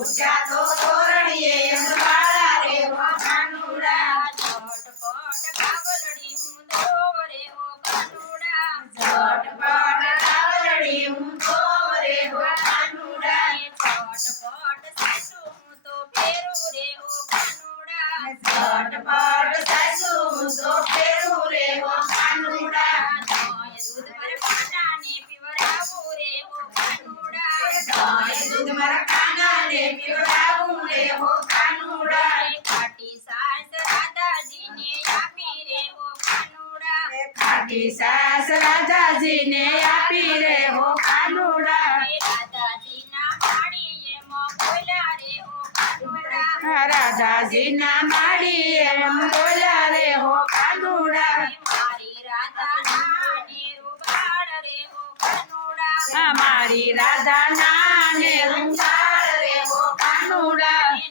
ઉઠ્યા તો તોરણીએ અંબાળા રે હો કાનુડા ઝટપટ કાવલડી હું દોરે હો કાનુડા ઝટપટ કાવલડી હું દોરે હો કાનુડા ઝટપટ સાસુ હું તો ફેરું રે હો કાનુડા ઝટપટ સાસુ હું તો ફેરું રે હો કાનુડા દૂધ પર કાનાને પીવડાવું રે હો કાનુડા દૂધ મારા કાનાને પીવડાવું રે હો કાનુડા ખાટી સાસ રાધાજીને આપી રે હો કાનુડા ખાટી સાસ રાધાજીને આપી રે હો કાનુડા રાધાજીના માળીએ મોં બોલ્યા રે હો કાનુડા રાધાજીના માળીએ એમ બોલ્યા રે હો કાનુડા મારી રાધાના નિરુબાળ રે હો કાનુડા મારી રાધાના ને રૂંગાળ રે હો કાનુડા નો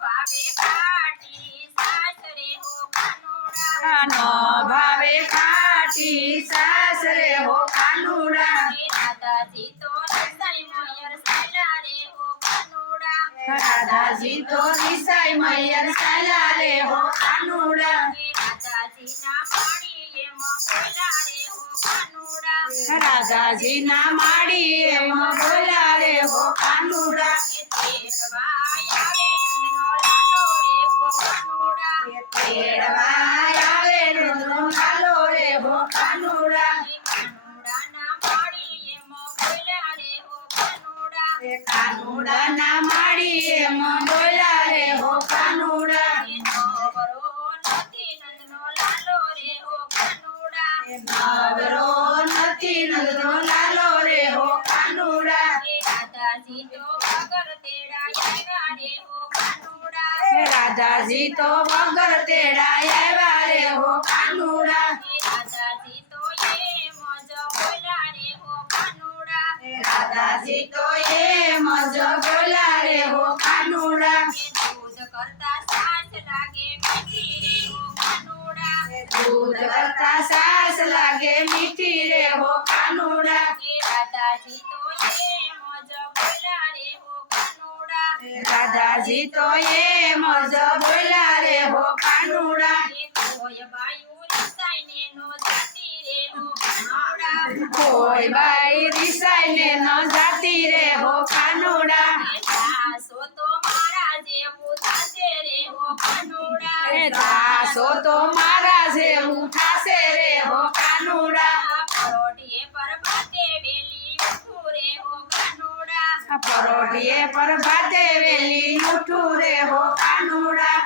ભાવે ખાટી સાસ રે હો કાનુડા નો ભાવે ખાટી સાસ રે હો કાનુડા રાધાજી તો રસાઈ મયર સાલા રે હો કાનુડા રાધાજી તો દિસાઈ મૈયર સાલા રે હો કાનુડા રાધાજીના માળીએ મોં બોલ્યા રે હો કાનુડા રાધાજીના માળીએ એમ બોલ્યા રે હો કાનુડા તેડવાય આવે નંદનો લાલો રે હો કાનુડા તેડવાય આવે નંદનો લાલો રે હો કાનુડા કાનુડાના માળીએ મોં બોલ્યા રે હો કાનુડા કાનુડાના માળીએ એમ બોલ્યા રે હો કાનુડા નવરો નથી નંદનો લાલો રે હો કાનુડા નવરો નથી નંદનો લાલો રે હો કાનુડા રાધાજી તો વગર તેડા આવ્યા રે હો કાનુડા રાધાજી તો વગર તેડા આવ્યા રે હો કાનુડા રાધાજી તો એ મોજ બોલ્યા રે હો કાનુડા રાધાજી તો એમ જ બોલ્યા રે હો કાનુડા દૂધ કરતા સાસ લાગે મીઠી રે હો કાનુડા દૂધ કરતા સાસ લાગે મીઠી રે હો કાનુડા રાધાજી તો એ મોજ બોલ્યા રે હો કાનુડા રાધાજી તો એમ જ બોલ્યા રે હો કાનુડા કોઈ બાયું રિસાઈને નો જાતી રે હો કાનુડા કોઈ બાઈ રિસાઈને ન જાતી રે હો કાનુડા સાસો તો મારા જેવું થશે રે હો કાનુડા દાસો તો મારા જેવું થાશે રે હો કાનુડા પરોઢીએ પર ભાતે વેલી ઉઠું રે હો કાનુડા પરોઢીએ પર ભાતે વેલી ઉઠું રે હો કાનુડા